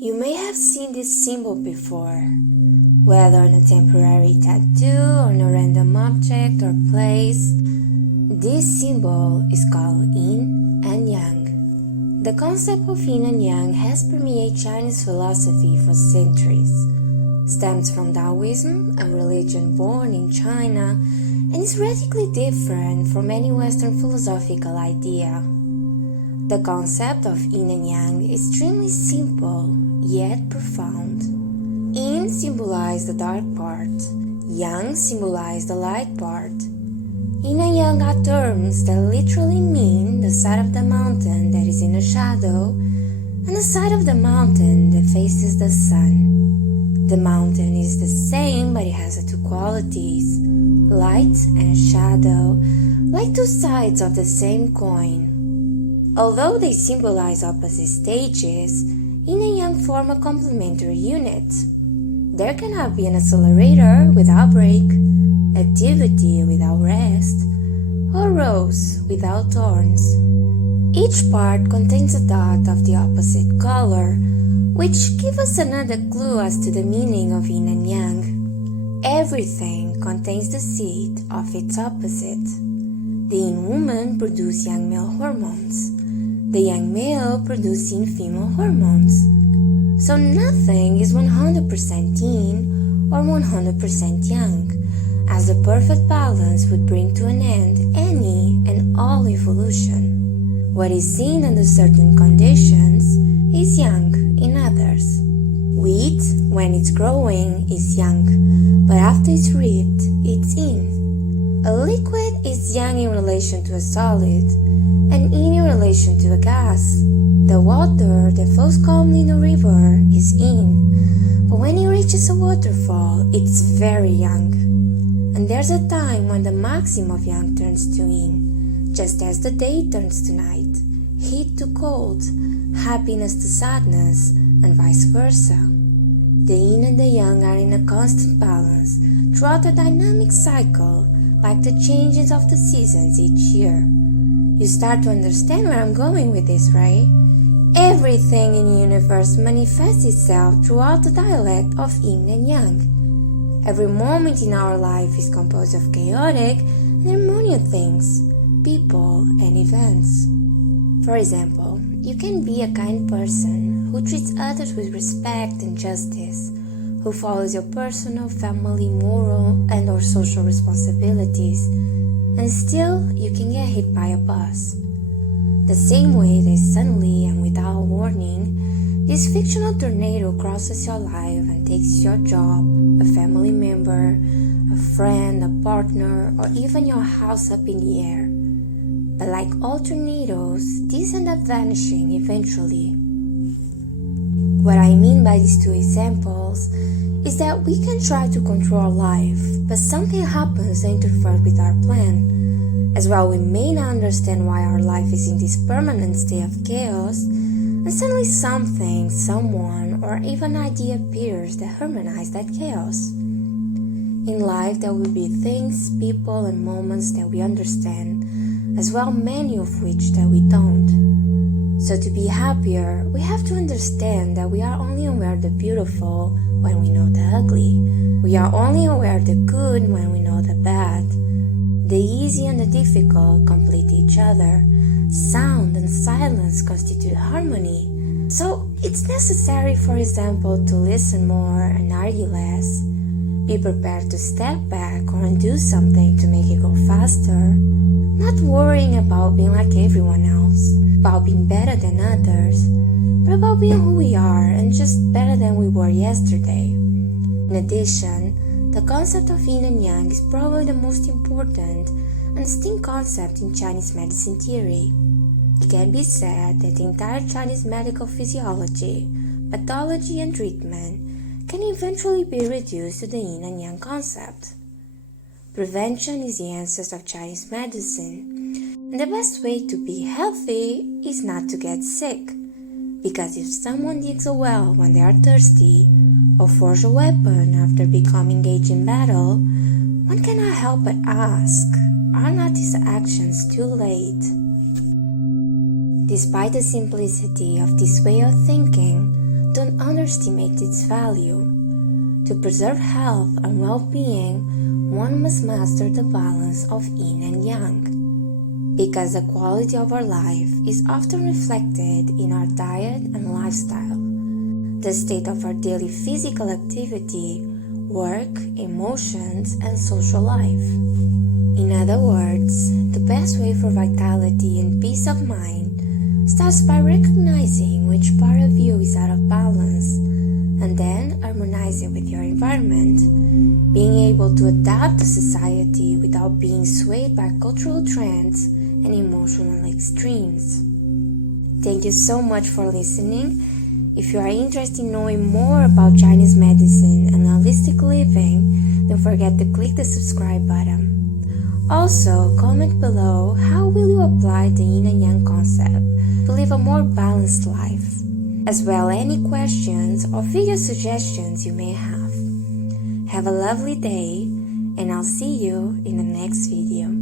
You may have seen this symbol before, whether on a temporary tattoo or on a random object or place. This symbol is called Yin and Yang. The concept of Yin and Yang has permeated Chinese philosophy for centuries, stems from Taoism, a religion born in China, and is radically different from any Western philosophical idea. The concept of Yin and Yang is extremely simple, yet profound. Yin symbolizes the dark part, Yang symbolizes the light part. Yin and Yang are terms that literally mean the side of the mountain that is in a shadow and the side of the mountain that faces the sun. The mountain is the same, but it has two qualities, light and shadow, like two sides of the same coin. Although they symbolize opposite stages, Yin and Yang form a complementary unit. There cannot be an accelerator without brake, activity without rest, or rose without thorns. Each part contains a dot of the opposite color, which gives us another clue as to the meaning of Yin and Yang. Everything contains the seed of its opposite. The Yin woman produces Yang male hormones. The Yang male produces Yin female hormones. So nothing is 100% Yin or 100% Yang, as the perfect balance would bring to an end any and all evolution. What is seen under certain conditions is Yang in others. Wheat, when it's growing, is Yang, but after it's reaped, it's Yin. A liquid is Yang in relation to a solid, and Yin in relation to a gas. The water that flows calmly in a river is Yin, but when it reaches a waterfall, it's very Yang. And there's a time when the maximum of Yang turns to Yin, just as the day turns to night, heat to cold, happiness to sadness, and vice versa. The Yin and the Yang are in a constant balance throughout a dynamic cycle, like the changes of the seasons each year. You start to understand where I'm going with this, right? Everything in the universe manifests itself throughout the dialect of Yin and Yang. Every moment in our life is composed of chaotic and harmonious things, people, and events. For example, you can be a kind person who treats others with respect and justice, who follows your personal, family, moral, and or social responsibilities, and still you can get hit by a bus. The same way that suddenly and without warning, this fictional tornado crosses your life and takes your job, a family member, a friend, a partner, or even your house up in the air. But like all tornadoes, these end up vanishing eventually. What I mean by these two examples is that we can try to control life, but something happens that interferes with our plan. As well, we may not understand why our life is in this permanent state of chaos, and suddenly something, someone, or even an idea appears that harmonizes that chaos. In life, there will be things, people, and moments that we understand, as well many of which that we don't. So to be happier, we have to understand that we are only aware of the beautiful when we know the ugly. We are only aware of the good when we know the bad. The easy and the difficult complete each other. Sound and silence constitute harmony. So it's necessary, for example, to listen more and argue less. Be prepared to step back or undo something to make it go faster. Not worrying about being like everyone else, about being better than others, but about being who we are and just better than we were yesterday. In addition, the concept of Yin and Yang is probably the most important and distinct concept in Chinese medicine theory. It can be said that the entire Chinese medical physiology, pathology, and treatment can eventually be reduced to the Yin and Yang concept. Prevention is the essence of Chinese medicine, and the best way to be healthy is not to get sick, because if someone digs a well when they are thirsty, or forge a weapon after becoming engaged in battle, one cannot help but ask, are not these actions too late? Despite the simplicity of this way of thinking, don't underestimate its value. To preserve health and well-being, one must master the balance of yin and yang. Because the quality of our life is often reflected in our diet and lifestyle, the state of our daily physical activity, work, emotions, and social life. In other words, the best way for vitality and peace of mind starts by recognizing which part of you is out of balance and then harmonizing with your environment, being able to adapt to society without being swayed by cultural trends and emotional extremes. Thank you so much for listening. If you are interested in knowing more about Chinese medicine and holistic living, don't forget to click the subscribe button. Also, comment below how will you apply the Yin and Yang concept to live a more balanced life, as well any questions or video suggestions you may have. Have a lovely day, and I'll see you in the next video.